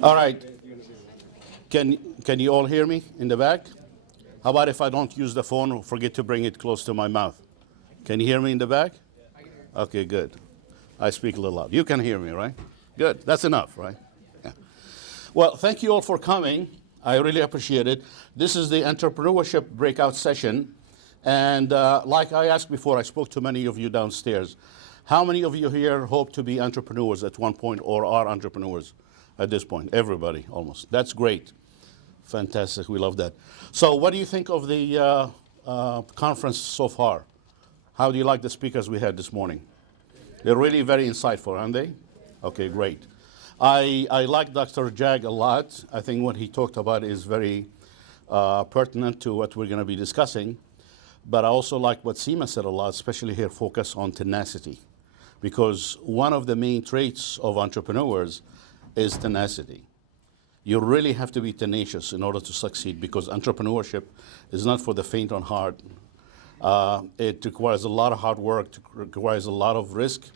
All right. Can you all hear me in the back? How about if I don't use the phone or forget to bring it close to my mouth? Can you hear me in the back? Okay, good. I speak a little loud. You can hear me, right? Good. That's enough, right? Yeah. Well, thank you all for coming. I really appreciate it. This is the entrepreneurship breakout session. And like I asked before, I spoke to many of you downstairs. How many of you here hope to be entrepreneurs at one point or are entrepreneurs at this point? Everybody, almost. That's great. Fantastic. We love that. So what do you think of the conference so far? How do you like the speakers we had this morning? They're really very insightful, aren't they? Okay, great. I like Dr. Jag a lot. I think what he talked about is very pertinent to what we're going to be discussing. But I also like what Seema said a lot, especially here, focus on tenacity. Because one of the main traits of entrepreneurs is tenacity. You really have to be tenacious in order to succeed, because entrepreneurship is not for the faint of heart. It requires a lot of hard work, it requires a lot of risk,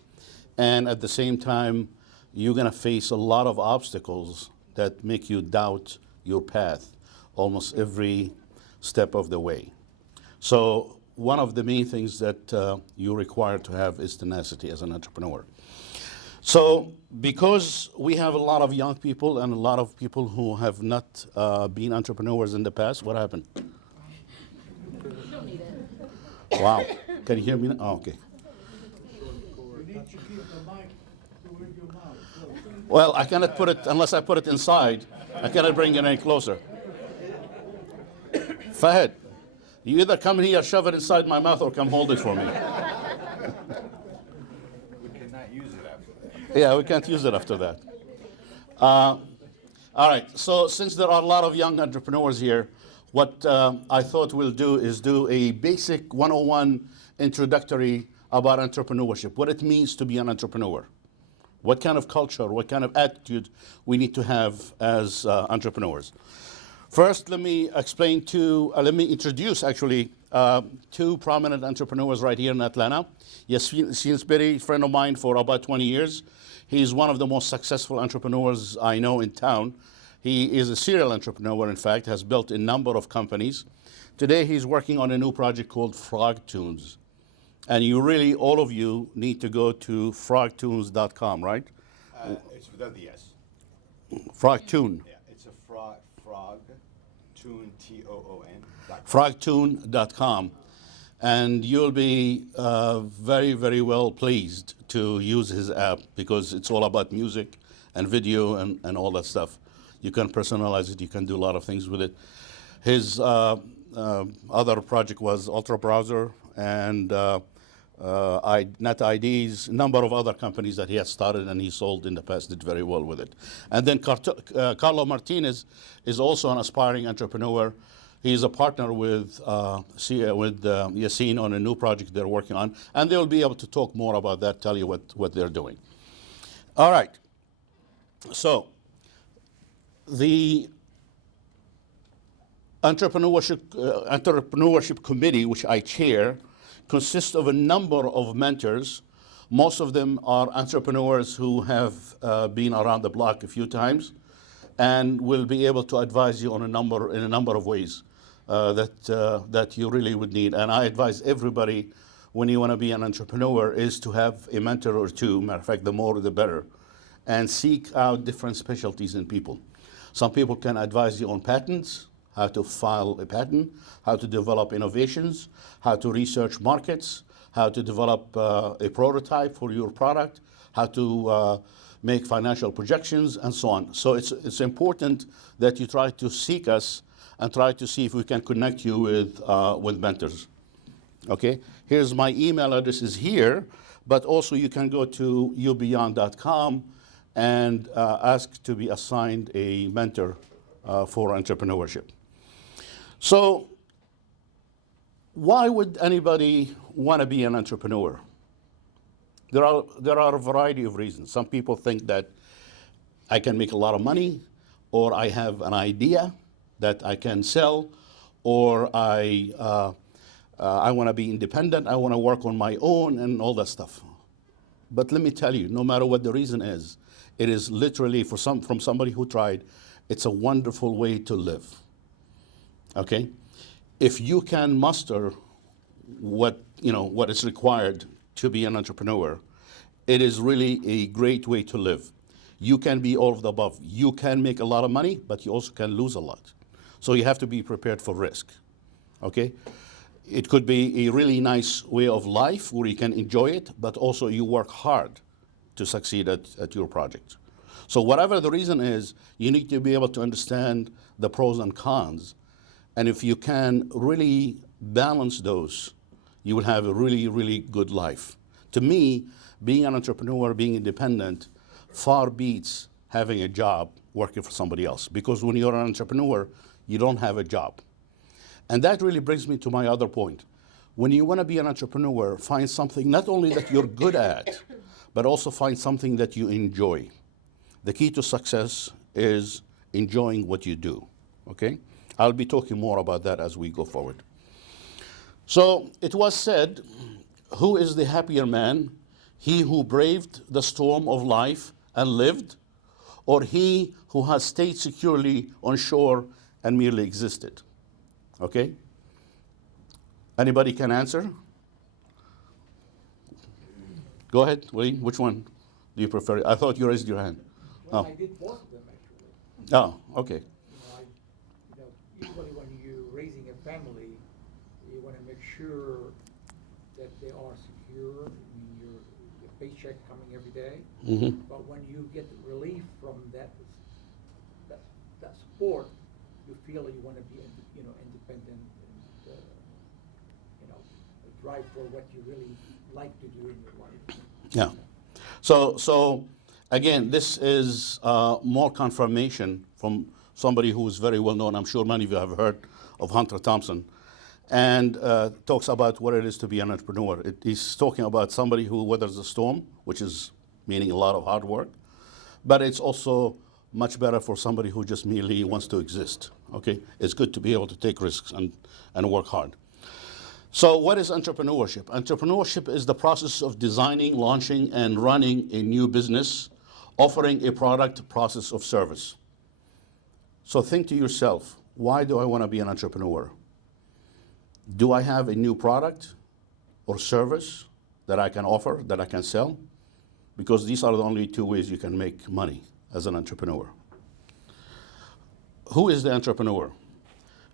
and at the same time, you're going to face a lot of obstacles that make you doubt your path almost every step of the way. So one of the main things that you require to have is tenacity as an entrepreneur. So because we have a lot of young people and a lot of people who have not been entrepreneurs in the past, what happened? You don't need it. Wow. Can you hear me now? Oh, okay. Well, I cannot put it, unless I put it inside, I cannot bring it any closer. Fahad, you either come here, shove it inside my mouth, or come hold it for me. We cannot use it after that. Yeah, we can't use it after that. All right, so since there are a lot of young entrepreneurs here, what I thought we'll do is do a basic 101 introductory about entrepreneurship, what it means to be an entrepreneur, what kind of culture, what kind of attitude we need to have as entrepreneurs. First, let me introduce actually two prominent entrepreneurs right here in Atlanta. Yassine Sperry, friend of mine for about 20 years. He's one of the most successful entrepreneurs I know in town. He is a serial entrepreneur, in fact, has built a number of companies. Today, he's working on a new project called FrogTunes. And you really, all of you, need to go to frogtunes.com, right? It's without the S. FrogTune. Yeah, it's a frog tune, TOON. Frogtune.com. And you'll be very, very well pleased to use his app, because it's all about music and video and all that stuff. You can personalize it. You can do a lot of things with it. His other project was Ultra Browser and NetIDs, a number of other companies that he has started and he sold in the past, did very well with it. And then Carlo Martinez is also an aspiring entrepreneur. He's a partner with Yassine on a new project they're working on, and they'll be able to talk more about that, tell you what they're doing. All right. So the entrepreneurship committee, which I chair, consists of a number of mentors. Most of them are entrepreneurs who have been around the block a few times and will be able to advise you on in a number of ways that you really would need. And I advise everybody, when you want to be an entrepreneur, is to have a mentor or two. Matter of fact, the more the better. And seek out different specialties in people. Some people can advise you on patents, how to file a patent, how to develop innovations, how to research markets, how to develop a prototype for your product, how to make financial projections, and so on. So it's important that you try to seek us and try to see if we can connect you with mentors. Okay, here's my email address is here, but also you can go to ubeyond.com and ask to be assigned a mentor for entrepreneurship. So why would anybody want to be an entrepreneur? There are a variety of reasons. Some people think that I can make a lot of money, or I have an idea that I can sell, or I want to be independent, I want to work on my own, and all that stuff. But let me tell you, no matter what the reason is, It is literally, from somebody who tried, it's a wonderful way to live. Okay? If you can muster what is required to be an entrepreneur, it is really a great way to live. You can be all of the above. You can make a lot of money, but you also can lose a lot. So you have to be prepared for risk. Okay? It could be a really nice way of life where you can enjoy it, but also you work hard to succeed at your project. So whatever the reason is, you need to be able to understand the pros and cons. And if you can really balance those, you will have a really, really good life. To me, being an entrepreneur, being independent, far beats having a job working for somebody else. Because when you're an entrepreneur, you don't have a job. And that really brings me to my other point. When you want to be an entrepreneur, find something not only that you're good at, but also find something that you enjoy. The key to success is enjoying what you do, okay? I'll be talking more about that as we go forward. So it was said, who is the happier man? He who braved the storm of life and lived, or he who has stayed securely on shore and merely existed? Okay? Anybody can answer? Go ahead, William. Which one do you prefer? I thought you raised your hand. Well, Oh. I did both of them actually. Oh, okay. Usually when you're raising a family, you want to make sure that they are secure. I mean, your paycheck coming every day. Mm-hmm. But when you get relief from that support, you feel you want to be, independent and, drive for what you really like to do in your life. Yeah. So again, this is more confirmation from somebody who is very well known. I'm sure many of you have heard of Hunter Thompson, and talks about what it is to be an entrepreneur. He's talking about somebody who weathers the storm, which is meaning a lot of hard work, but it's also much better for somebody who just merely wants to exist. Okay, it's good to be able to take risks and work hard. So what is entrepreneurship? Entrepreneurship is the process of designing, launching, and running a new business, offering a product, process, of service. So think to yourself, why do I want to be an entrepreneur? Do I have a new product or service that I can offer, that I can sell? Because these are the only two ways you can make money as an entrepreneur. Who is the entrepreneur?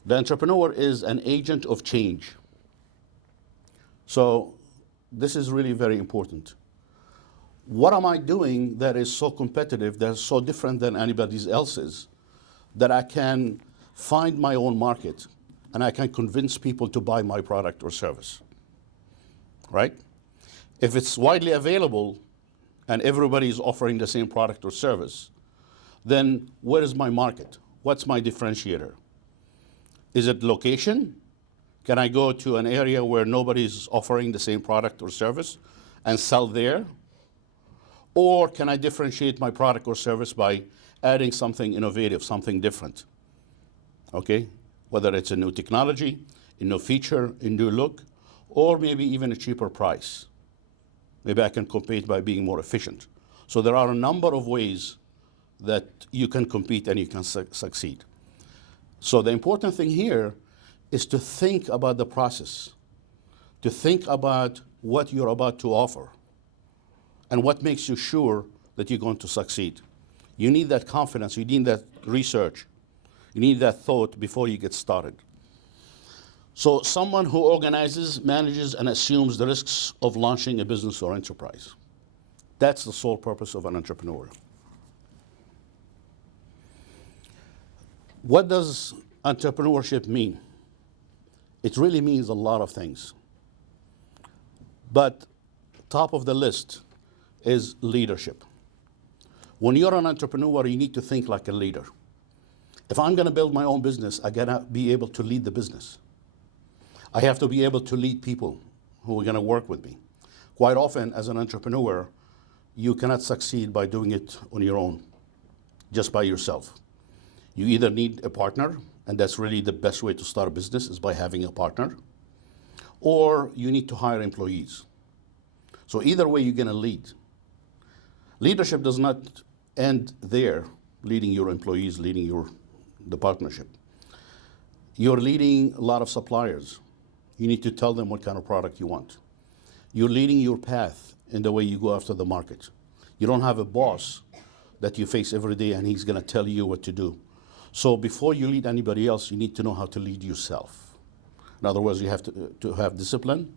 The entrepreneur is an agent of change. So this is really very important. What am I doing that is so competitive, that is so different than anybody else's, that I can find my own market and I can convince people to buy my product or service, right? If it's widely available and everybody is offering the same product or service, then where is my market? What's my differentiator? Is it location? Can I go to an area where nobody's offering the same product or service and sell there? Or can I differentiate my product or service by adding something innovative, something different? Okay? Whether it's a new technology, a new feature, a new look, or maybe even a cheaper price. Maybe I can compete by being more efficient. So there are a number of ways that you can compete and you can succeed. So the important thing here is to think about the process, to think about what you're about to offer, and what makes you sure that you're going to succeed. You need that confidence, you need that research, you need that thought before you get started. So someone who organizes, manages, and assumes the risks of launching a business or enterprise. That's the sole purpose of an entrepreneur. What does entrepreneurship mean? It really means a lot of things. But top of the list is leadership. When you're an entrepreneur, you need to think like a leader. If I'm going to build my own business, I got to be able to lead the business. I have to be able to lead people who are going to work with me. Quite often, as an entrepreneur, you cannot succeed by doing it on your own, just by yourself. You either need a partner, and that's really the best way to start a business, is by having a partner, or you need to hire employees. So either way, you're going to lead. Leadership does not end there, leading your employees, leading the partnership. You're leading a lot of suppliers. You need to tell them what kind of product you want. You're leading your path in the way you go after the market. You don't have a boss that you face every day and he's going to tell you what to do. So before you lead anybody else, you need to know how to lead yourself. In other words, you have to have discipline,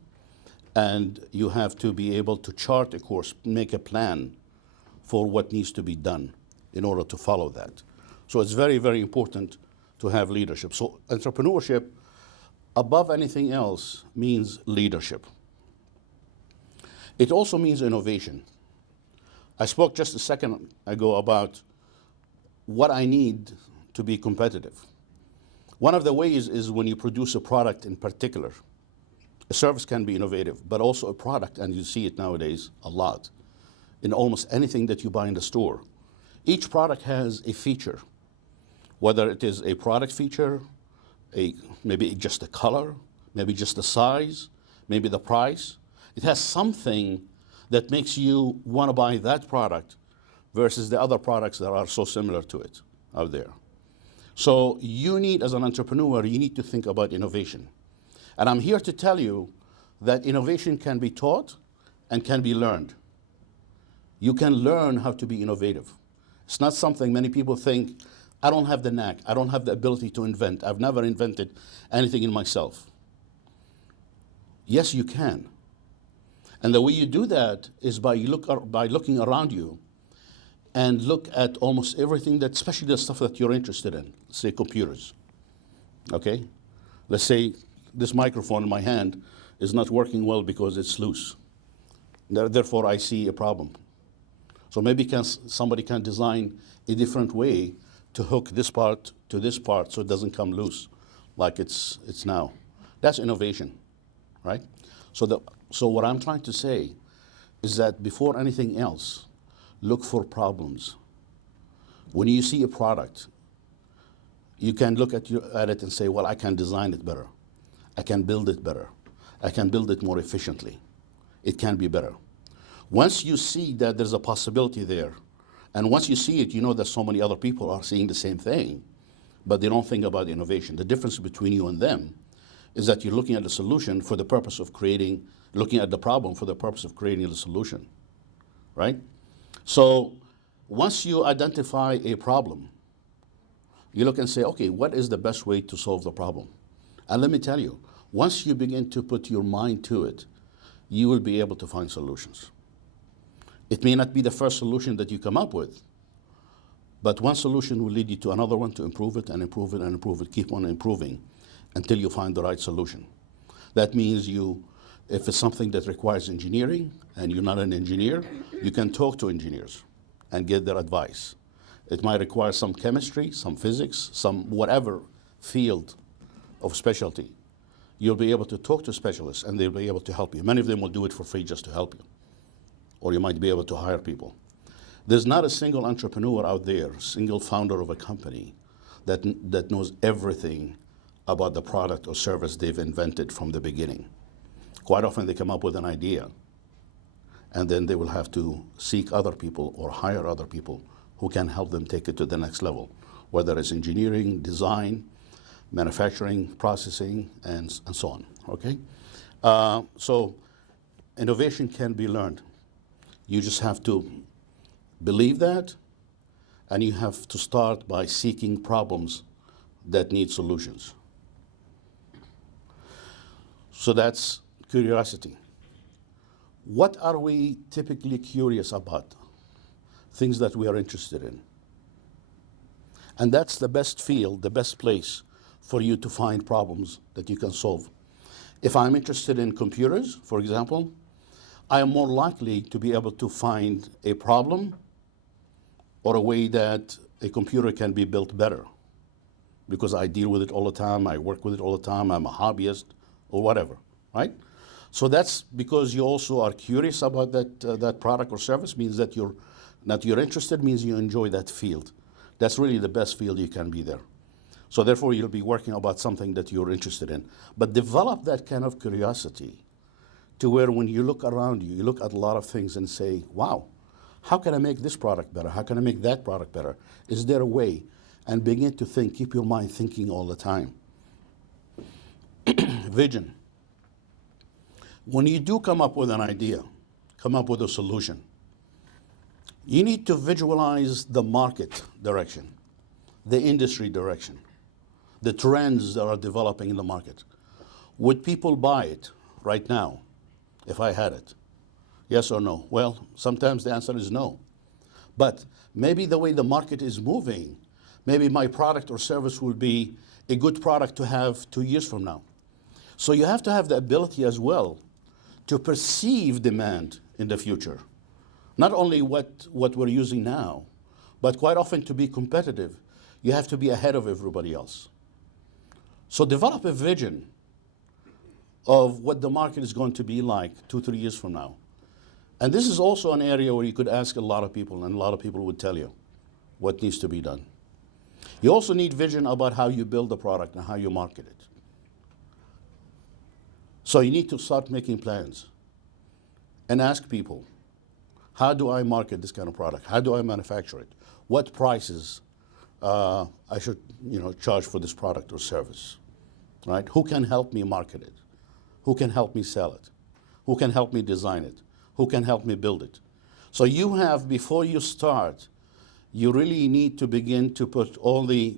and you have to be able to chart a course, make a plan for what needs to be done in order to follow that. So it's very, very important to have leadership. So entrepreneurship, above anything else, means leadership. It also means innovation. I spoke just a second ago about what I need to be competitive. One of the ways is when you produce a product in particular. A service can be innovative, but also a product, and you see it nowadays a lot, in almost anything that you buy in the store. Each product has a feature, whether it is a product feature, maybe just the color, maybe just the size, maybe the price. It has something that makes you want to buy that product versus the other products that are so similar to it out there. So you need, as an entrepreneur, you need to think about innovation. And I'm here to tell you that innovation can be taught and can be learned. You can learn how to be innovative. It's not something many people think, I don't have the knack, I don't have the ability to invent. I've never invented anything in myself. Yes, you can. And the way you do that is by looking around you and look at almost everything that, especially the stuff that you're interested in, say computers, okay? Let's say this microphone in my hand is not working well because it's loose. Therefore, I see a problem. So maybe somebody can design a different way to hook this part to this part so it doesn't come loose like it's now. That's innovation, right? So what I'm trying to say is that before anything else, look for problems. When you see a product, you can look at it and say, well, I can design it better. I can build it better. I can build it more efficiently. It can be better. Once you see that there's a possibility there, and once you see it, you know that so many other people are seeing the same thing, but they don't think about innovation. The difference between you and them is that you're looking at the solution for the purpose of looking at the problem for the purpose of creating the solution, right? So once you identify a problem, you look and say, okay, what is the best way to solve the problem? And let me tell you, once you begin to put your mind to it, you will be able to find solutions. It may not be the first solution that you come up with, but one solution will lead you to another one to improve it and improve it and improve it, keep on improving until you find the right solution. That means if it's something that requires engineering and you're not an engineer, you can talk to engineers and get their advice. It might require some chemistry, some physics, some whatever field of specialty. You'll be able to talk to specialists and they'll be able to help you. Many of them will do it for free just to help you. Or you might be able to hire people. There's not a single entrepreneur out there, single founder of a company that knows everything about the product or service they've invented from the beginning. Quite often they come up with an idea and then they will have to seek other people or hire other people who can help them take it to the next level, whether it's engineering, design, manufacturing, processing, and so on, okay? So innovation can be learned. You just have to believe that, and you have to start by seeking problems that need solutions. So that's curiosity. What are we typically curious about? Things that we are interested in. And that's the best field, the best place for you to find problems that you can solve. If I'm interested in computers, for example, I am more likely to be able to find a problem or a way that a computer can be built better because I deal with it all the time, I work with it all the time, I'm a hobbyist or whatever, right? So that's because you also are curious about that product or service, means that you're interested, means you enjoy that field. That's really the best field you can be there. So therefore you'll be working about something that you're interested in. But develop that kind of curiosity to where when you look around you, you look at a lot of things and say, wow, how can I make this product better? How can I make that product better? Is there a way? And begin to think, keep your mind thinking all the time. Vision. When you do come up with an idea, come up with a solution, you need to visualize the market direction, the industry direction, the trends that are developing in the market. Would people buy it right now if I had it? Yes or no? Well, sometimes the answer is no. But maybe the way the market is moving, maybe my product or service will be a good product to have 2 years from now. So you have to have the ability as well to perceive demand in the future. Not only what we're using now, but quite often to be competitive, you have to be ahead of everybody else. So develop a vision of what the market is going to be like 2, 3 years from now. And this is also an area where you could ask a lot of people, and a lot of people would tell you what needs to be done. You also need vision about how you build the product and how you market it. So you need to start making plans and ask people, how do I market this kind of product? How do I manufacture it? What prices I should charge for this product or service, right? Who can help me market it? Who can help me sell it? Who can help me design it? Who can help me build it? So you have, before you start, you really need to begin to put all the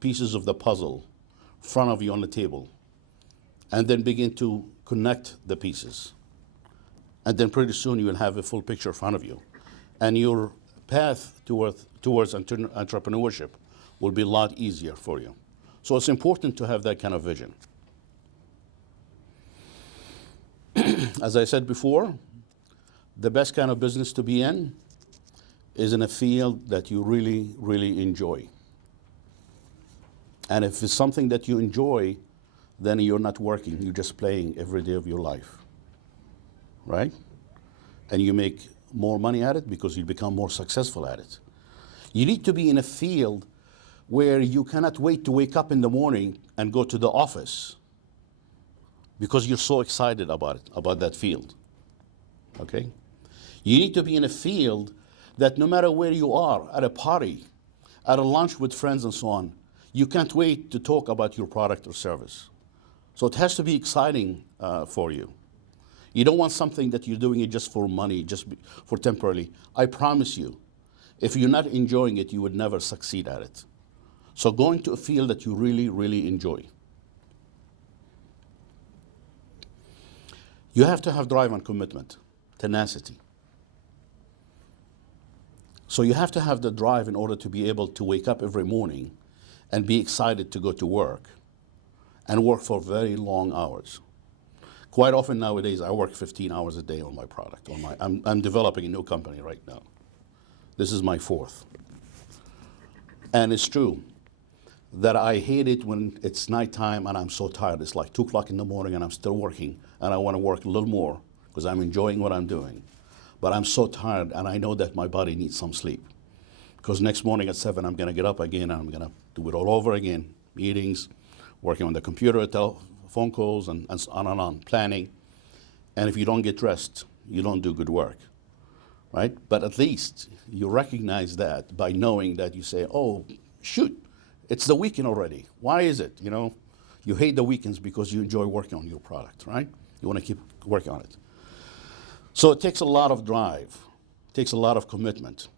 pieces of the puzzle in front of you on the table, and then begin to connect the pieces. And then pretty soon you will have a full picture in front of you. And your path towards entrepreneurship will be a lot easier for you. So it's important to have that kind of vision. As I said before, the best kind of business to be in is in a field that you really, really enjoy. And if it's something that you enjoy, then you're not working, you're just playing every day of your life, right? And you make more money at it because you become more successful at it. You need to be in a field where you cannot wait to wake up in the morning and go to the office because you're so excited about it, about that field, okay? You need to be in a field that no matter where you are, at a party, at a lunch with friends and so on, you can't wait to talk about your product or service. So it has to be exciting for you. You don't want something that you're doing it just for money, just for temporarily. I promise you, if you're not enjoying it, you would never succeed at it. So go into a field that you really, really enjoy. You have to have drive and commitment, tenacity. So you have to have the drive in order to be able to wake up every morning and be excited to go to work and work for very long hours. Quite often nowadays, I work 15 hours a day on my product. I'm developing a new company right now. This is my 4th. And it's true that I hate it when it's nighttime and I'm so tired. It's like 2 o'clock in the morning and I'm still working, and I want to work a little more because I'm enjoying what I'm doing. But I'm so tired, and I know that my body needs some sleep. Because next morning at 7, I'm going to get up again, and I'm going to do it all over again. Meetings, working on the computer, phone calls, and on and on, planning. And if you don't get rest, you don't do good work, right? But at least you recognize that by knowing that you say, oh, shoot, it's the weekend already. Why is it? You hate the weekends because you enjoy working on your product, right? You want to keep working on it. So it takes a lot of drive. It takes a lot of commitment.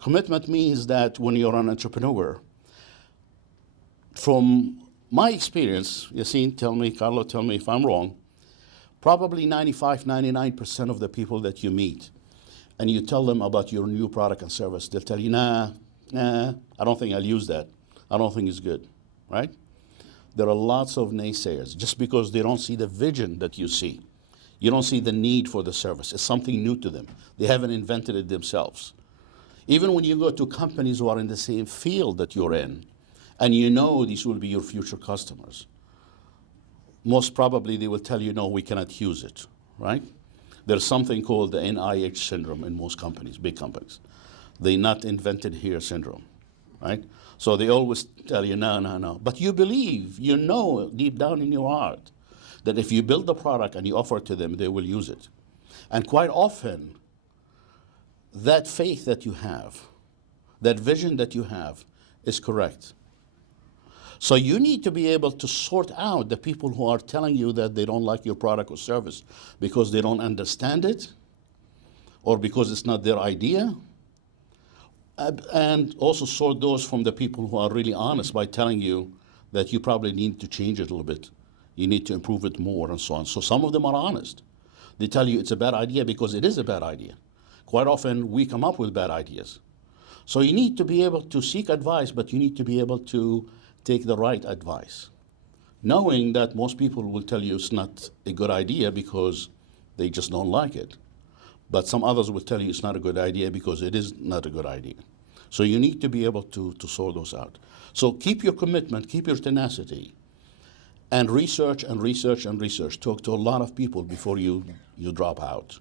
Commitment means that when you're an entrepreneur, from my experience, Yassine, tell me, Carlo, tell me if I'm wrong, probably 95, 99% of the people that you meet and you tell them about your new product and service, they'll tell you, nah, I don't think I'll use that. I don't think it's good, right? There are lots of naysayers just because they don't see the vision that you see. You don't see the need for the service. It's something new to them. They haven't invented it themselves. Even when you go to companies who are in the same field that you're in, and you know these will be your future customers, most probably they will tell you, no, we cannot use it, right? There's something called the NIH syndrome in most companies, big companies. The not invented here syndrome, right? So they always tell you, no. But you believe, you know deep down in your heart that if you build the product and you offer it to them, they will use it. And quite often, that faith that you have, that vision that you have is correct. So you need to be able to sort out the people who are telling you that they don't like your product or service because they don't understand it or because it's not their idea. And also sort those from the people who are really honest by telling you that you probably need to change it a little bit. You need to improve it more and so on. So some of them are honest. They tell you it's a bad idea because it is a bad idea. Quite often we come up with bad ideas. So you need to be able to seek advice, but you need to be able to take the right advice, knowing that most people will tell you it's not a good idea because they just don't like it. But some others will tell you it's not a good idea because it is not a good idea. So you need to be able to sort those out. So keep your commitment, keep your tenacity, and research and research and research. Talk to a lot of people before you drop out,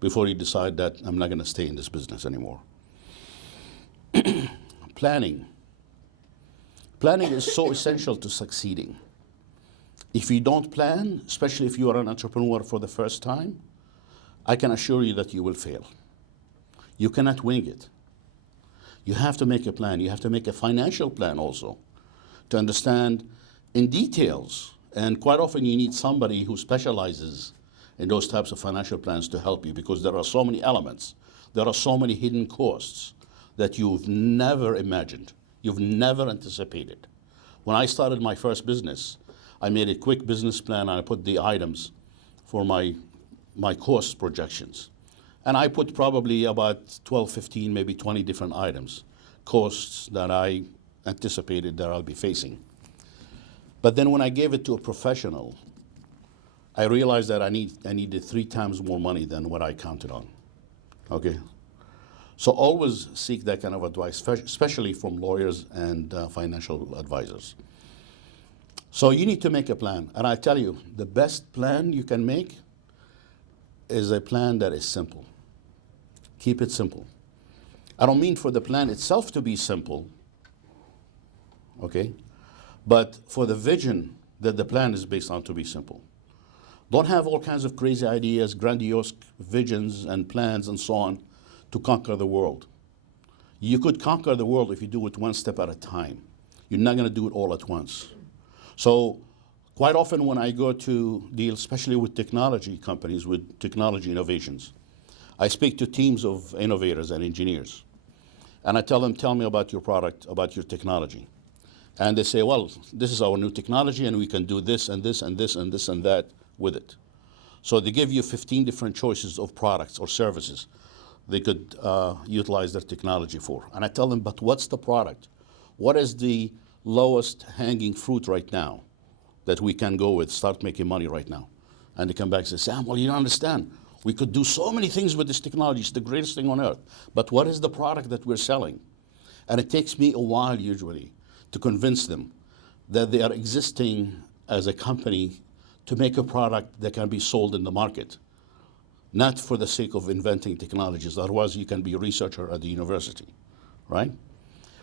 before you decide that I'm not going to stay in this business anymore. Planning. Planning is so essential to succeeding. If you don't plan, especially if you are an entrepreneur for the first time, I can assure you that you will fail. You cannot wing it. You have to make a plan. You have to make a financial plan also to understand in details. And quite often you need somebody who specializes in those types of financial plans to help you because there are so many elements. There are so many hidden costs that you've never imagined. You've never anticipated. When I started my first business, I made a quick business plan and I put the items for my cost projections. And I put probably about 12, 15, maybe 20 different items, costs that I anticipated that I'll be facing. But then when I gave it to a professional, I realized that I needed 3 times more money than what I counted on. Okay? So always seek that kind of advice, especially from lawyers and financial advisors. So you need to make a plan. And I tell you, the best plan you can make is a plan that is simple. Keep it simple. I don't mean for the plan itself to be simple, okay? But for the vision that the plan is based on to be simple. Don't have all kinds of crazy ideas, grandiose visions and plans and so on to conquer the world. You could conquer the world if you do it one step at a time. You're not going to do it all at once. So quite often when I go to deal, especially with technology companies, with technology innovations, I speak to teams of innovators and engineers. And I tell them, tell me about your product, about your technology. And they say, well, this is our new technology and we can do this and this and this and this and that with it. So they give you 15 different choices of products or services they could utilize their technology for. And I tell them, but what's the product? What is the lowest hanging fruit right now that we can go with, start making money right now? And they come back and say, Sam, well, you don't understand. We could do so many things with this technology. It's the greatest thing on earth. But what is the product that we're selling? And it takes me a while usually to convince them that they are existing as a company to make a product that can be sold in the market, not for the sake of inventing technologies. Otherwise, you can be a researcher at the university, right?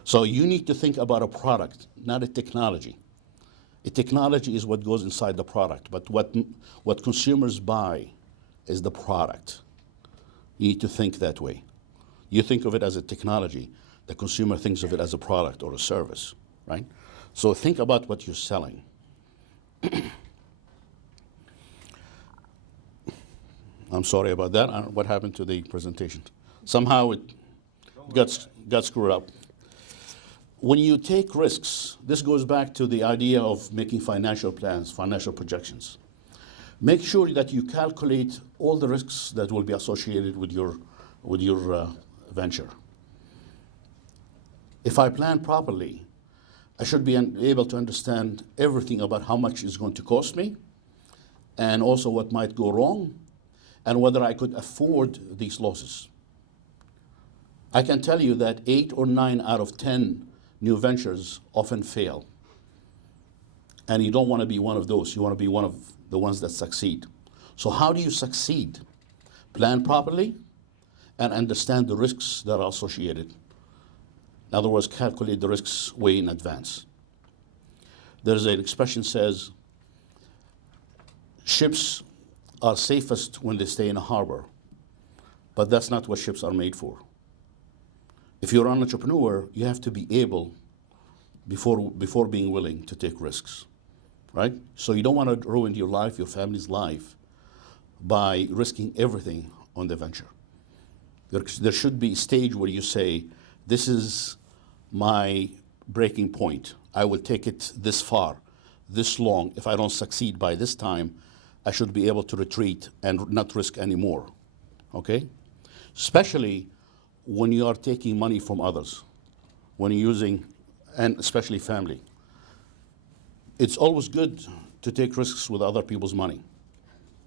So you need to think about a product, not a technology. A technology is what goes inside the product, but what consumers buy is the product. You need to think that way. You think of it as a technology. The consumer thinks of it as a product or a service, right? So think about what you're selling. I'm sorry about that. I don't know what happened to the presentation. Somehow it got screwed up. When you take risks, this goes back to the idea of making financial plans, financial projections. Make sure that you calculate all the risks that will be associated with your venture. If I plan properly, I should be able to understand everything about how much it's going to cost me, and also what might go wrong, and whether I could afford these losses. I can tell you that 8 or 9 out of 10 new ventures often fail. And you don't want to be one of those. You want to be one of the ones that succeed. So how do you succeed? Plan properly and understand the risks that are associated. In other words, calculate the risks way in advance. There's an expression says, ships are safest when they stay in a harbor, But that's not what ships are made for. If you're an entrepreneur, you have to be able, before being willing, to take risks, right? So you don't want to ruin your life, your family's life, by risking everything on the venture. There should be a stage where you say, this is my breaking point. I will take it this far, this long. If I don't succeed by this time, I should be able to retreat and not risk anymore, okay? Especially when you are taking money from others, when you're using, and especially family. It's always good to take risks with other people's money,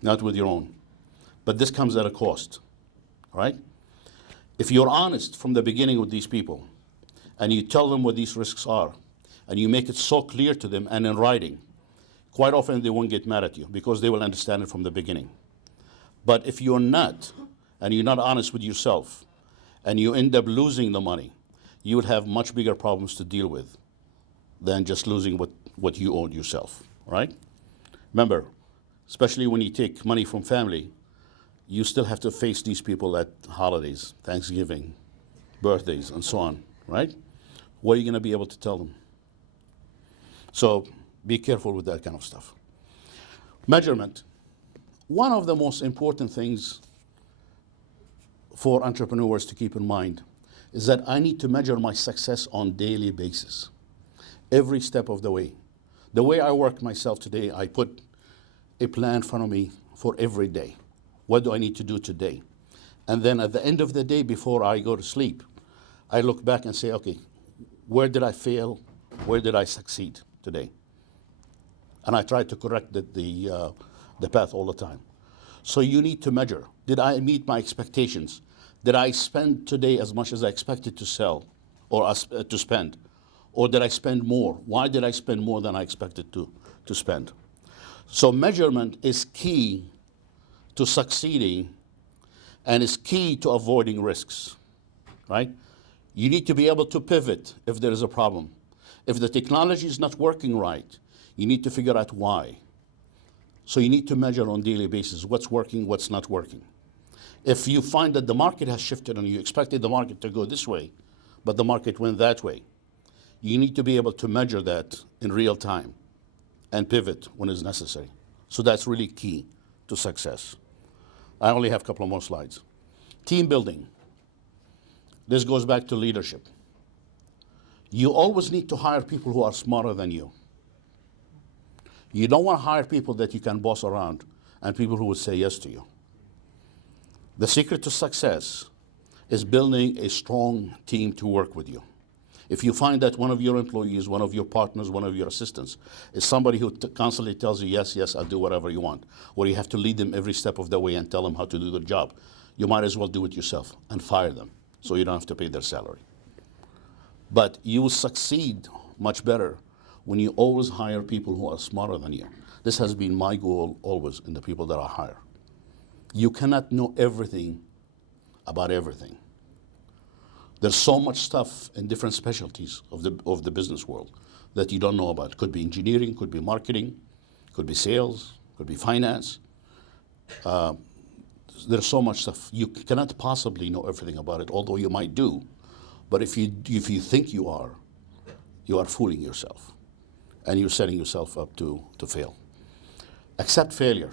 not with your own. But this comes at a cost, right? If you're honest from the beginning with these people, and you tell them what these risks are, and you make it so clear to them and in writing, quite often they won't get mad at you because they will understand it from the beginning. But if you're not, and you're not honest with yourself, and you end up losing the money, you would have much bigger problems to deal with than just losing what you owed yourself, right? Remember, especially when you take money from family, you still have to face these people at holidays, Thanksgiving, birthdays, and so on, right? What are you going to be able to tell them? So be careful with that kind of stuff. Measurement. One of the most important things for entrepreneurs to keep in mind is that I need to measure my success on a daily basis, every step of the way. The way I work myself today, I put a plan in front of me for every day. What do I need to do today? And then at the end of the day, before I go to sleep, I look back and say, okay, where did I fail? Where did I succeed today? And I try to correct the path all the time. So you need to measure. Did I meet my expectations? Did I spend today as much as I expected to sell or to spend? Or did I spend more? Why did I spend more than I expected to spend? So measurement is key to succeeding and is key to avoiding risks, right? You need to be able to pivot if there is a problem. If the technology is not working right, you need to figure out why. So you need to measure on a daily basis what's working, what's not working. If you find that the market has shifted and you expected the market to go this way, but the market went that way, you need to be able to measure that in real time and pivot when it's necessary. So that's really key to success. I only have a couple of more slides. Team building. This goes back to leadership. You always need to hire people who are smarter than you. You don't want to hire people that you can boss around and people who will say yes to you. The secret to success is building a strong team to work with you. If you find that one of your employees, one of your partners, one of your assistants is somebody who constantly tells you, yes, yes, I'll do whatever you want, or you have to lead them every step of the way and tell them how to do their job, you might as well do it yourself and fire them so you don't have to pay their salary. But you will succeed much better when you always hire people who are smarter than you. This has been my goal always in the people that I hire. You cannot know everything about everything. There's so much stuff in different specialties of the business world that you don't know about. Could be engineering, could be marketing, could be sales, could be finance. There's so much stuff. You cannot possibly know everything about it, although you might do. But if you think you are fooling yourself. And you're setting yourself up to fail. Accept failure.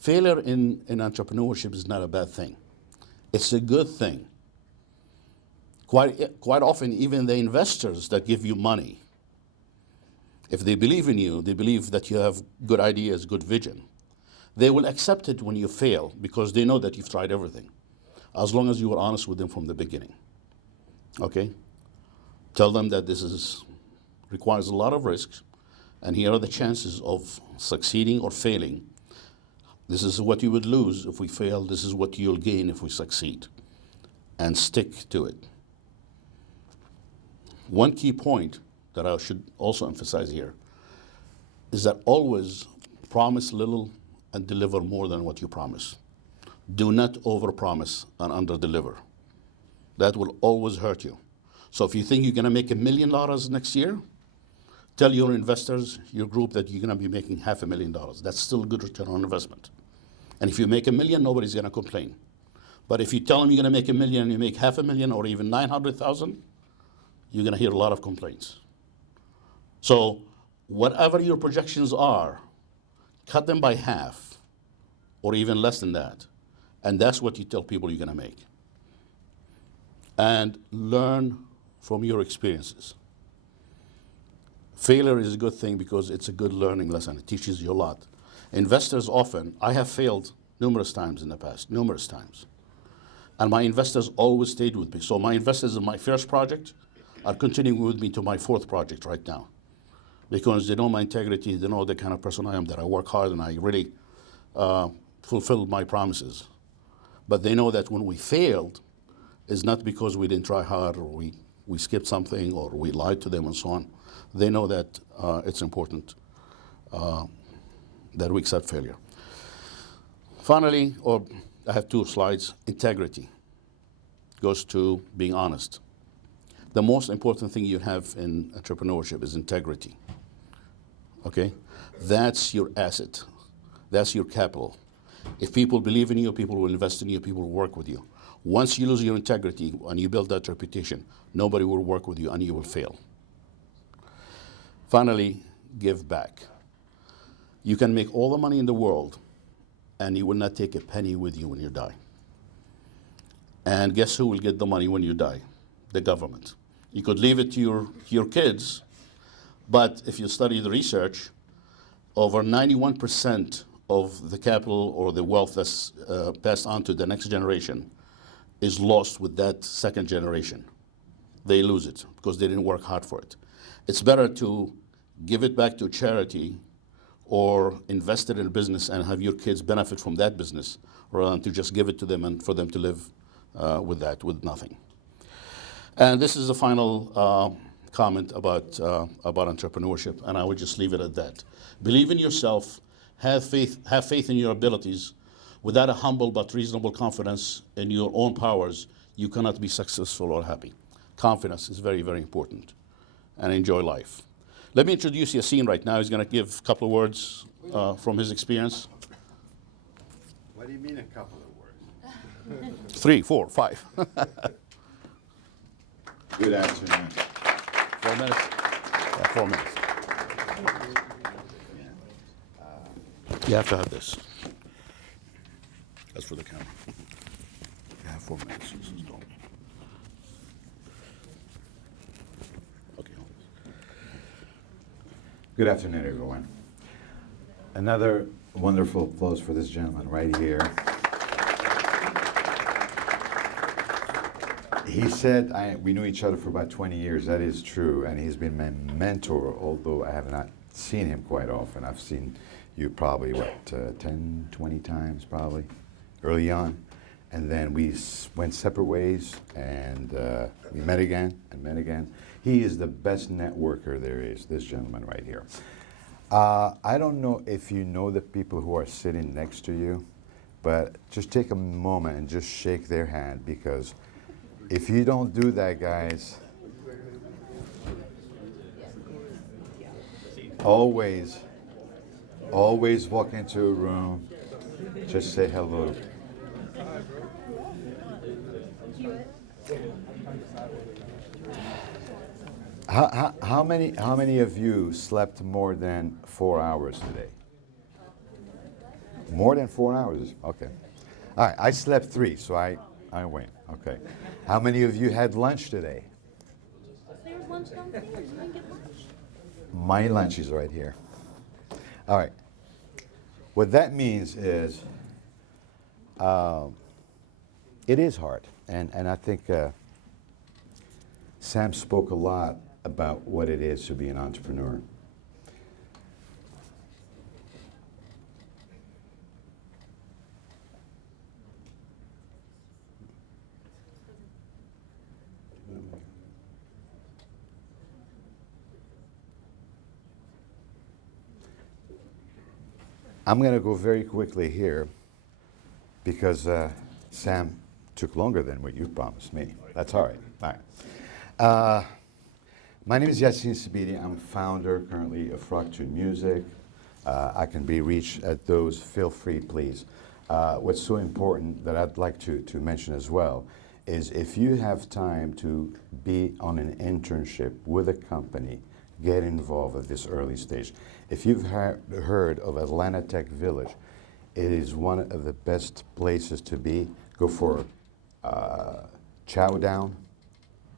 Failure in entrepreneurship is not a bad thing. It's a good thing. Quite often, even the investors that give you money, if they believe in you, they believe that you have good ideas, good vision, they will accept it when you fail because they know that you've tried everything, as long as you were honest with them from the beginning. Okay? Tell them that this requires a lot of risks, and here are the chances of succeeding or failing. This is what you would lose if we fail. This is what you'll gain if we succeed. And stick to it. One key point that I should also emphasize here is that always promise little and deliver more than what you promise. Do not overpromise and underdeliver. That will always hurt you. So if you think you're going to make $1 million next year, tell your investors, your group, that you're going to be making $500,000. That's still a good return on investment. And if you make $1 million, nobody's going to complain. But if you tell them you're going to make $1 million and you make $500,000 or even 900,000, you're going to hear a lot of complaints. So whatever your projections are, cut them by half or even less than that. And that's what you tell people you're going to make. And learn from your experiences. Failure is a good thing because it's a good learning lesson. It teaches you a lot. Investors often, I have failed numerous times in the past, numerous times. And my investors always stayed with me. So my investors in my first project are continuing with me to my fourth project right now. Because they know my integrity, they know the kind of person I am, that I work hard and I really fulfill my promises. But they know that when we failed, it's not because we didn't try hard or we skipped something or we lied to them and so on. They know that it's important that we accept failure. Finally, I have 2 slides. Integrity goes to being honest. The most important thing you have in entrepreneurship is integrity. Okay? That's your asset. That's your capital. If people believe in you, people will invest in you, people will work with you. Once you lose your integrity and you build that reputation, nobody will work with you and you will fail. Finally, give back. You can make all the money in the world and you will not take a penny with you when you die. And guess who will get the money when you die? The government. You could leave it to your kids, but if you study the research, over 91% of the capital or the wealth that's passed on to the next generation is lost with that second generation. They lose it because they didn't work hard for it. It's better to give it back to charity or invest it in a business and have your kids benefit from that business rather than to just give it to them and for them to live with nothing. And this is the final comment about entrepreneurship, and I would just leave it at that. Believe in yourself, have faith in your abilities. Without a humble but reasonable confidence in your own powers, you cannot be successful or happy. Confidence is very, very important. And enjoy life. Let me introduce Yassine right now. He's going to give a couple of words from his experience. What do you mean a couple of words? 3, 4, 5. Good afternoon. 4 minutes. Yeah, 4 minutes. You have to have this. That's for the camera. You have 4 minutes. Okay. Good afternoon, everyone. Another wonderful applause for this gentleman right here. He said, we knew each other for about 20 years. That is true. And he's been my mentor, although I have not seen him quite often. I've seen you probably, 10, 20 times probably, early on. And then we went separate ways, and we met again and met again. He is the best networker there is, this gentleman right here. I don't know if you know the people who are sitting next to you, but just take a moment and just shake their hand, because if you don't do that, guys, always walk into a room, just say hello. How many of you slept more than 4 hours today? More than 4 hours? Okay. All right, I slept 3, so I win. Okay. How many of you had lunch today? There's lunch downstairs. You didn't get lunch. My lunch is right here. All right. What that means is it is hard. And I think Sam spoke a lot about what it is to be an entrepreneur. I'm going to go very quickly here because Sam took longer than what you promised me. That's all right. All right. My name is Yassine Sabiti. I'm founder currently of Frog Tune Music. I can be reached at those. Feel free, please. what's so important that I'd like to mention as well is if you have time to be on an internship with a company, get involved at this early stage. If you've heard of Atlanta Tech Village, it is one of the best places to be. Go for chow down.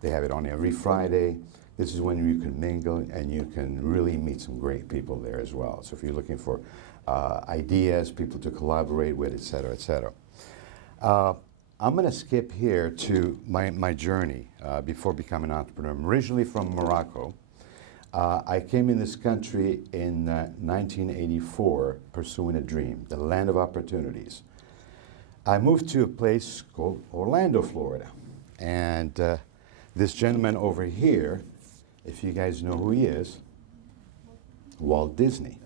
They have it on every Friday. This is when you can mingle and you can really meet some great people there as well. So if you're looking for ideas, people to collaborate with, et cetera, et cetera. I'm going to skip here to my journey before becoming an entrepreneur. I'm originally from Morocco. I came in this country in 1984 pursuing a dream, the land of opportunities. I moved to a place called Orlando, Florida. And this gentleman over here, if you guys know who he is, Walt Disney.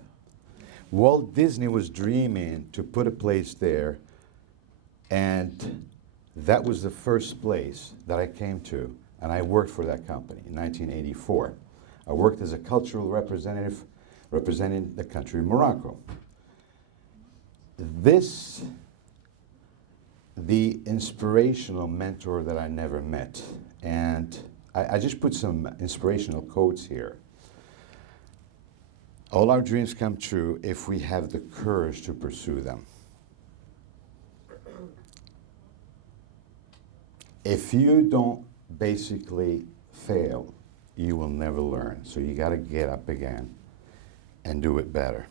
Walt Disney was dreaming to put a place there, and that was the first place that I came to, and I worked for that company in 1984. I worked as a cultural representative representing the country of Morocco. The inspirational mentor that I never met, and I just put some inspirational quotes here. All our dreams come true if we have the courage to pursue them. If you don't basically fail, you will never learn. So you got to get up again and do it better.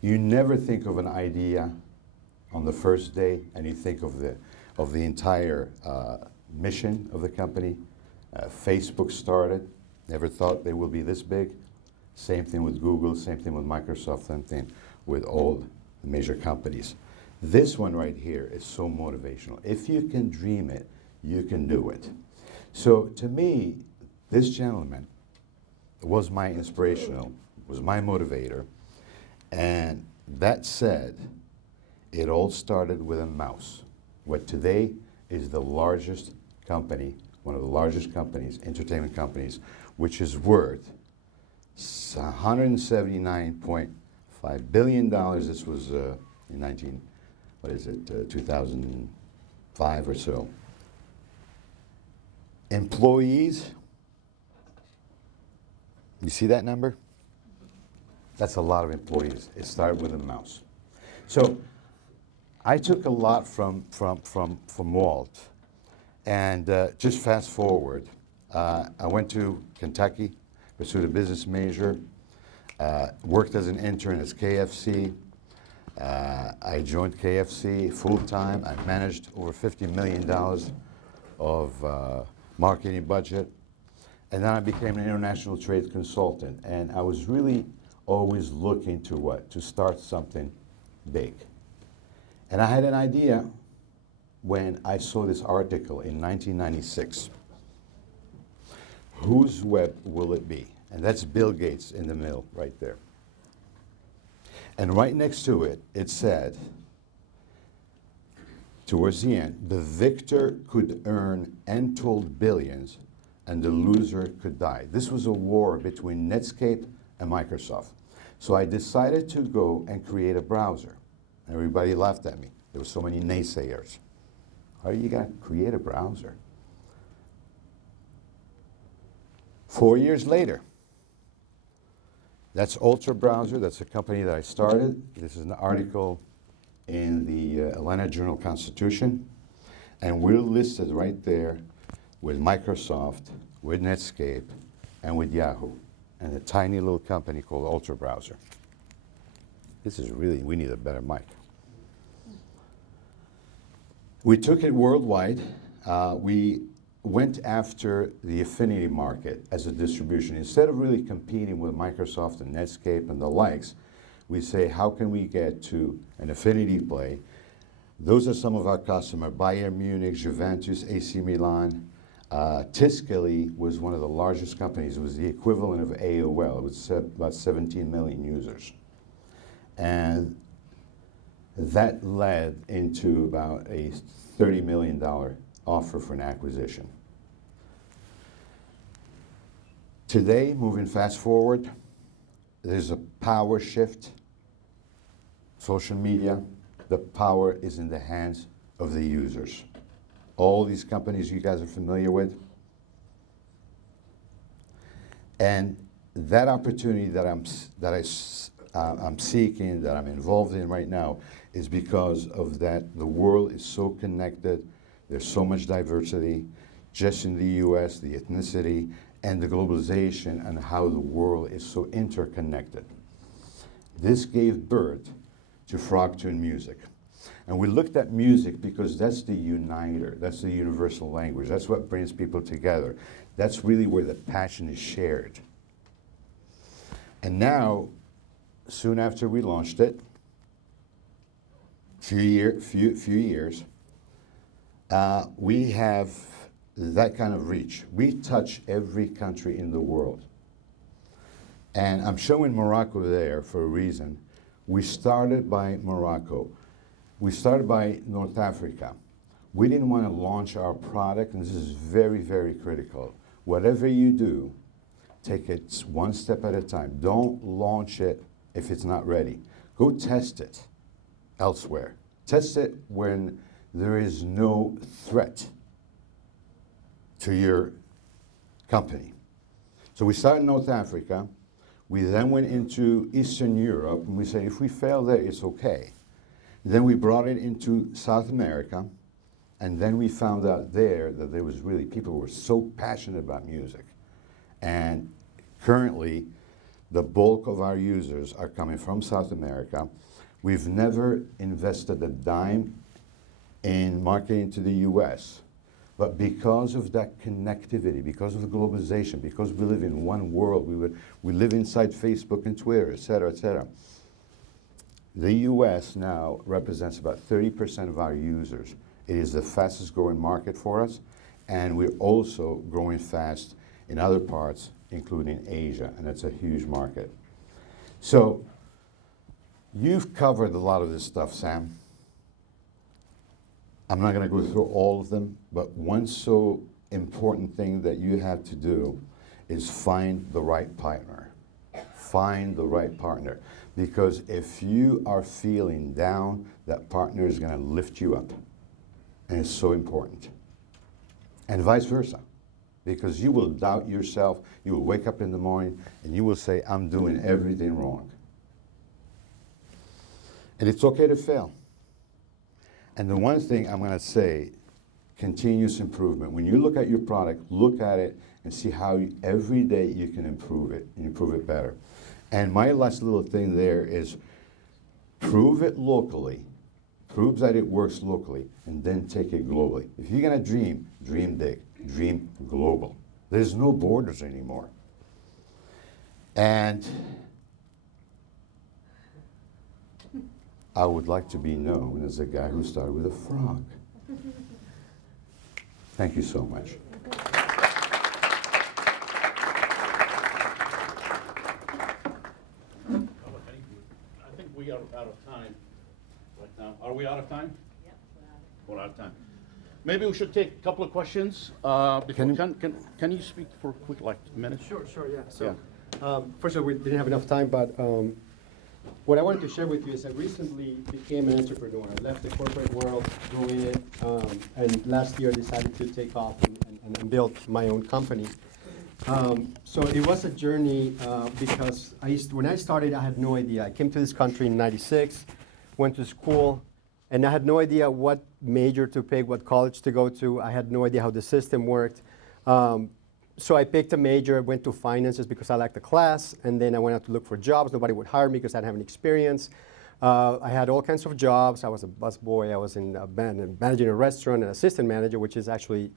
You never think of an idea on the first day, and you think of the entire mission of the company. Facebook started, never thought they will be this big. Same thing with Google, same thing with Microsoft, same thing with all the major companies. This one right here is so motivational. If you can dream it, you can do it. So to me, this gentleman was my inspirational, was my motivator. And that said, it all started with a mouse. What today is the largest company, one of the largest companies, entertainment companies, which is worth $179.5 billion. This was in 2005 or so. Employees, you see that number? That's a lot of employees. It started with a mouse. So I took a lot from Walt, and just fast forward. I went to Kentucky, pursued a business major, worked as an intern at KFC. I joined KFC full-time. I managed over $50 million of marketing budget. And then I became an international trade consultant. And I was really always looking to what? To start something big. And I had an idea when I saw this article in 1996. Whose web will it be? And that's Bill Gates in the middle right there. And right next to it, it said, towards the end, the victor could earn untold billions and the loser could die. This was a war between Netscape and Microsoft. So I decided to go and create a browser. Everybody laughed at me. There were so many naysayers. How are you going to create a browser? 4 years later, that's Ultra Browser. That's a company that I started. This is an article in the Atlanta Journal-Constitution. And we're listed right there with Microsoft, with Netscape, and with Yahoo, and a tiny little company called Ultra Browser. This is really, we need a better mic. We took it worldwide. We went after the affinity market as a distribution. Instead of really competing with Microsoft and Netscape and the likes, we say, how can we get to an affinity play? Those are some of our customers: Bayern Munich, Juventus, AC Milan. Tiscali was one of the largest companies. It was the equivalent of AOL. It was about 17 million users. And that led into about a $30 million offer for an acquisition. Today, moving fast forward, there's a power shift social media, the power is in the hands of the users. All these companies you guys are familiar with. And that opportunity that I'm seeking, that I'm involved in right now, is because of that the world is so connected. There's so much diversity, just in the U.S., the ethnicity, and the globalization, and how the world is so interconnected. This gave birth to Frog Tune Music. And we looked at music because that's the uniter, that's the universal language, that's what brings people together. That's really where the passion is shared. And now, soon after we launched it, few years, we have that kind of reach. We touch every country in the world. And I'm showing Morocco there for a reason. We started by Morocco. We started by North Africa. We didn't want to launch our product, and this is very, very critical. Whatever you do, take it one step at a time. Don't launch it if it's not ready. Go test it elsewhere. Test it when there is no threat to your company. So we started in North Africa. We then went into Eastern Europe, and we said, if we fail there, it's okay. Then we brought it into South America, and then we found out there that there was really, people who were so passionate about music. And currently, the bulk of our users are coming from South America. We've never invested a dime in marketing to the US, but because of that connectivity, because of the globalization, because we live in one world, we live inside Facebook and Twitter, et cetera, et cetera. The US now represents about 30% of our users. It is the fastest growing market for us, and we're also growing fast in other parts, including Asia, and it's a huge market. So, you've covered a lot of this stuff, Sam. I'm not going to go through all of them, but one so important thing that you have to do is find the right partner. Find the right partner. Because if you are feeling down, that partner is going to lift you up. And it's so important. And vice versa. Because you will doubt yourself, you will wake up in the morning, and you will say, I'm doing everything wrong. And it's okay to fail. And the one thing I'm going to say, continuous improvement. When you look at your product, look at it and see how every day you can improve it and improve it better. And my last little thing there is prove it locally, prove that it works locally, and then take it globally. If you're going to dream, dream big, dream global. There's no borders anymore. And I would like to be known as the guy who started with a frog. Thank you so much. I think we are out of time right now. Are we out of time? Yep, We're out of time. Maybe we should take a couple of questions. Can you speak for a quick, like, minute? Sure, yeah. So, first of all, we didn't have enough time, but what I wanted to share with you is I recently became an entrepreneur. I left the corporate world doing it, and last year decided to take off and build my own company. So it was a journey because when I started, I had no idea. I came to this country in '96, went to school, and I had no idea what major to pick, what college to go to. I had no idea how the system worked. So I picked a major, went to finances because I liked the class, and then I went out to look for jobs. Nobody would hire me because I didn't have any experience. I had all kinds of jobs. I was a busboy. I was in managing a restaurant, an assistant manager, which is actually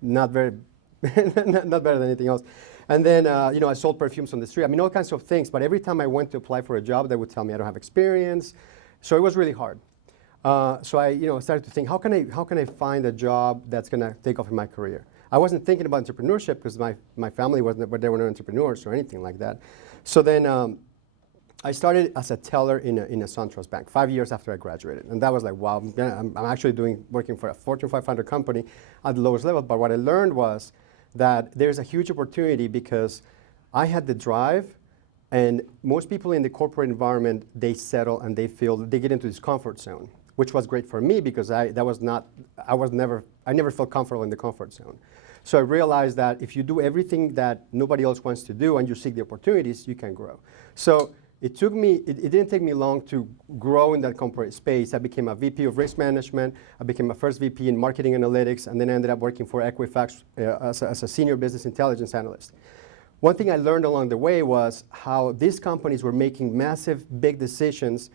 not very, not better than anything else. And then, I sold perfumes on the street. I mean, all kinds of things. But every time I went to apply for a job, they would tell me I don't have experience. So it was really hard. So I, started to think, how can I find a job that's going to take off in my career? I wasn't thinking about entrepreneurship because my family wasn't, but they were not entrepreneurs or anything like that. So then I started as a teller in a SunTrust bank 5 years after I graduated. And that was like, wow, I'm actually working for a Fortune 500 company at the lowest level. But what I learned was that there's a huge opportunity because I had the drive And most people in the corporate environment, they settle and they get into this comfort zone, which was great for me because I never felt comfortable in the comfort zone. So I realized that if you do everything that nobody else wants to do and you seek the opportunities, you can grow. So it didn't take me long to grow in that corporate space. I became a VP of risk management. I became my first VP in marketing analytics, and then I ended up working for Equifax as a senior business intelligence analyst. One thing I learned along the way was how these companies were making massive, big decisions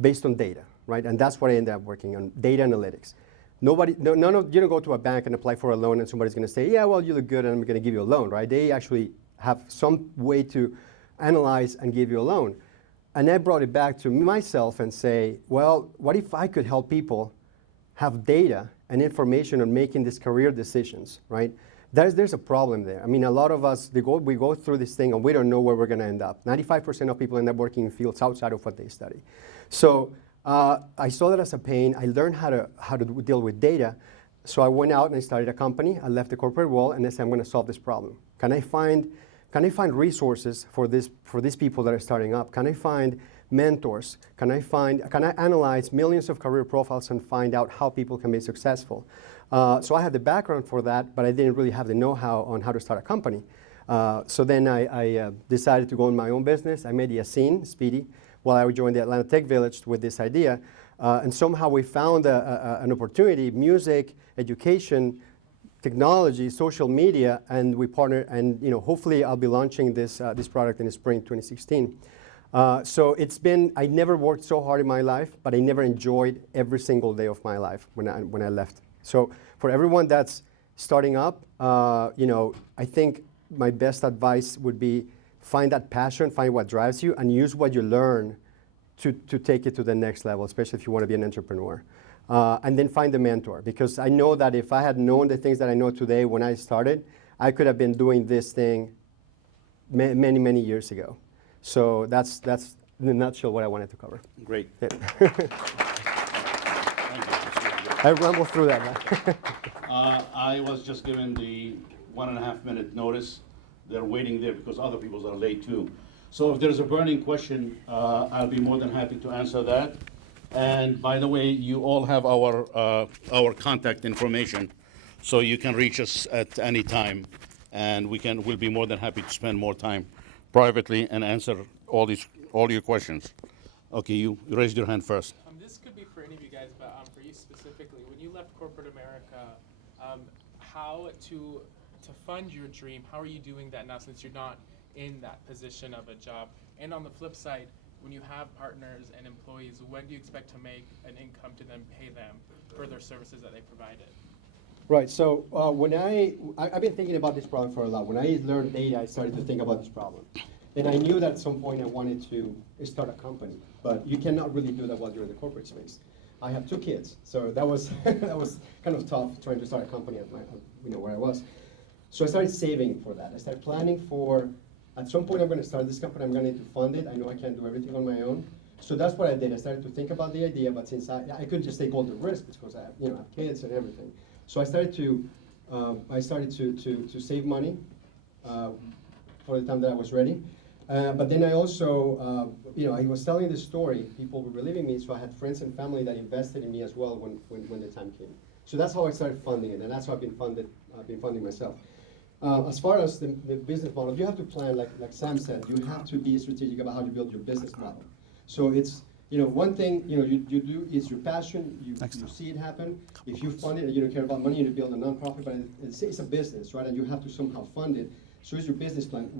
based on data, right? And that's what I ended up working on, data analytics. You don't go to a bank and apply for a loan and somebody's going to say, yeah, well, you look good and I'm going to give you a loan, right? They actually have some way to analyze and give you a loan. And I brought it back to myself and say, well, what if I could help people have data and information on making these career decisions, right? There's a problem there. I mean, a lot of us, we go through this thing and we don't know where we're going to end up. 95% of people end up working in fields outside of what they study. So I saw that as a pain. I learned how to deal with data. So I went out and I started a company. I left the corporate world and I said, I'm going to solve this problem. Can I find resources for these people that are starting up? Can I find mentors? Can I analyze millions of career profiles and find out how people can be successful? So I had the background for that, but I didn't really have the know-how on how to start a company. So then I decided to go in my own business. I made Yassine, Speedy, while I joined the Atlanta Tech Village with this idea. And somehow we found an opportunity, music, education, technology, social media, and we partnered, and hopefully I'll be launching this product in the spring 2016. So I never worked so hard in my life, but I never enjoyed every single day of my life when I left. So for everyone that's starting up, I think my best advice would be find that passion, find what drives you, and use what you learn to take it to the next level, especially if you want to be an entrepreneur. And then find a mentor, because I know that if I had known the things that I know today when I started, I could have been doing this thing many, many years ago. So that's in a nutshell what I wanted to cover. Great. Yeah. Thank you. I rambled through that, man. I was just given the 1.5 minute notice. They're waiting there because other people are late too. So if there's a burning question, I'll be more than happy to answer that. And by the way, you all have our contact information, so you can reach us at any time, and we'll be more than happy to spend more time privately and answer all your questions. Okay, you raised your hand first. This could be for any of you guys, but for you specifically, when you left corporate America, how to fund your dream? How are you doing that now, since you're not in that position of a job? And on the flip side, when you have partners and employees, when do you expect to make an income to then pay them for their services that they provided? Right, so when I've been thinking about this problem for a lot. When I learned data, I started to think about this problem. And I knew that at some point I wanted to start a company, but you cannot really do that while you're in the corporate space. I have 2 kids, so that was kind of tough trying to start a company at where I was. So I started saving for that. I started planning for, at some point I'm going to start this company, I'm going to need to fund it. I know I can't do everything on my own. So that's what I did. I started to think about the idea, but since I couldn't just take all the risks because I have kids and everything. So I started to save money for the time that I was ready. But then I also, I was telling this story, people were believing me, so I had friends and family that invested in me as well when the time came. So that's how I started funding it, and that's how I've been funding myself. As far as the business model, you have to plan, like Sam said, you have to be strategic about how to build your business model. So it's, one thing, you do is your passion, you see it happen. If you fund it and you don't care about money, you build a nonprofit, but it's a business, right? And you have to somehow fund it. So it's your business plan.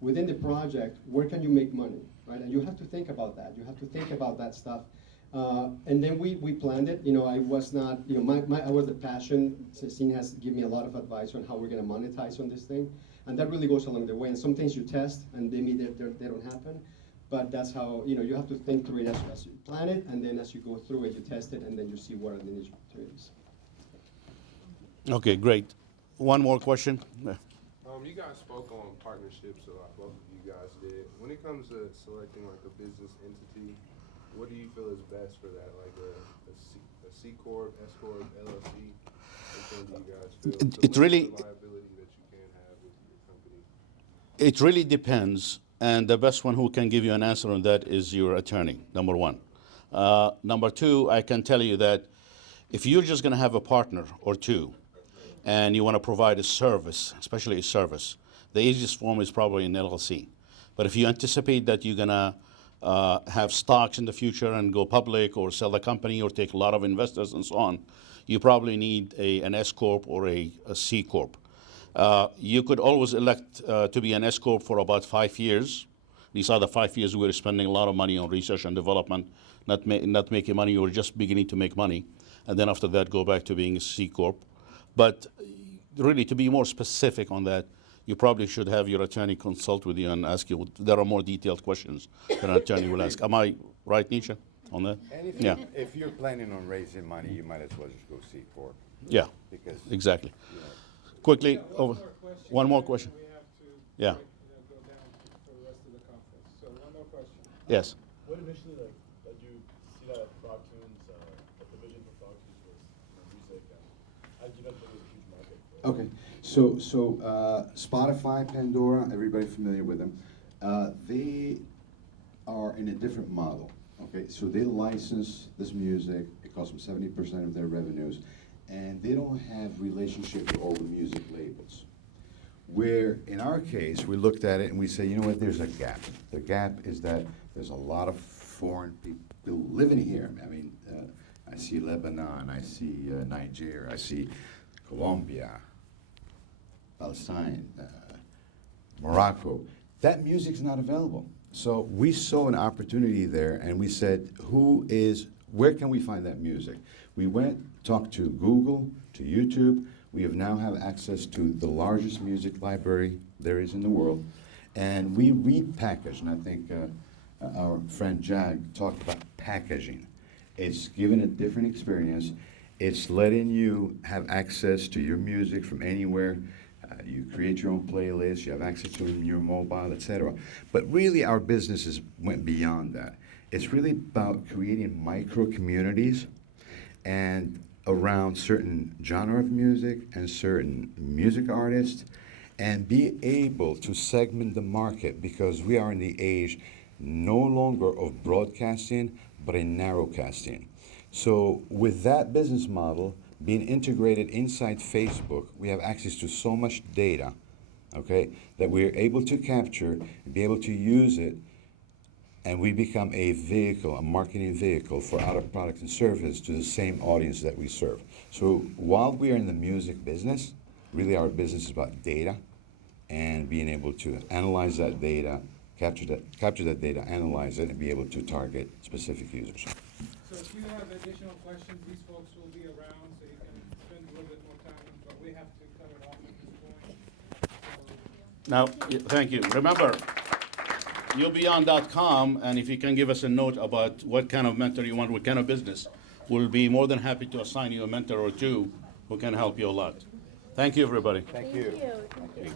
Within the project, where can you make money, right? And you have to think about that. You have to think about that stuff. And then we planned it. I was not, I was the passion. Cecine has given me a lot of advice on how we're going to monetize on this thing. And that really goes along the way. And some things you test, and they don't happen. But that's how, you have to think through it as you plan it, and then as you go through it, you test it, and then you see what are the niche opportunities. Okay, great. One more question. You guys spoke on partnerships a lot, both of you guys did. When it comes to selecting like a business entity, what do you feel is best for that? Like a C Corp, S Corp, LLC? Which one do you guys feel? It really, the liability that you can have with your company? it really depends And the best one who can give you an answer on that is your attorney, number one. Number two, I can tell you that if you're just going to have a partner or two and you want to provide a service, especially a service, the easiest form is probably an LLC. But if you anticipate that you're going to have stocks in the future and go public or sell the company or take a lot of investors and so on, you probably need an S Corp or a C Corp. You could always elect to be an S Corp for about 5 years. These are the 5 years we're spending a lot of money on research and development, not making money or just beginning to make money. And then after that, go back to being a C Corp. But really, to be more specific on that, you probably should have your attorney consult with you and ask you. There are more detailed questions that an attorney will ask. Am I right, Nietzsche, on that? And Yeah. if you're planning on raising money, you might as well just go C Corp. Yeah, Because, exactly. you know, Quickly, over. One more question. We have to Yeah. go down for the rest of the conference. So one more question. Yes. What initially led you see that Frog Tunes, that the vision for Frog Tunes was music, and how did you know there was a huge market for it? Okay, so Spotify, Pandora, everybody familiar with them. They are in a different model. Okay, so they license this music. It costs them 70% of their revenues, and they don't have relationship with all the music labels. Where in our case, we looked at it and we say, you know what? There's a gap. The gap is that there's a lot of foreign people living here. I mean, I see Lebanon, I see Nigeria, I see Colombia, Palestine, Morocco. That music's not available. So we saw an opportunity there, and we said, where can we find that music? We went, talked to Google, to YouTube. We now have access to the largest music library there is in the world. And we repackaged, and I think our friend Jag talked about packaging. It's given a different experience. It's letting you have access to your music from anywhere. You create your own playlist, you have access to it in your mobile, etc. But really our businesses went beyond that. It's really about creating micro communities and around certain genre of music and certain music artists, and be able to segment the market, because we are in the age no longer of broadcasting, but in narrowcasting. So with that business model being integrated inside Facebook, we have access to so much data, okay, that we're able to capture, be able to use it, and we become a vehicle, a marketing vehicle for our product and service to the same audience that we serve. So while we are in the music business, really our business is about data and being able to analyze that data, capture that data, analyze it, and be able to target specific users. So if you have additional questions, these folks will be around, so you can spend a little bit more time, but we have to cut it off at this point. Now, thank you. Remember, youbeyond.com, and if you can give us a note about what kind of mentor you want, what kind of business, we'll be more than happy to assign you a mentor or two who can help you a lot. Thank you, everybody. thank you. Thank you.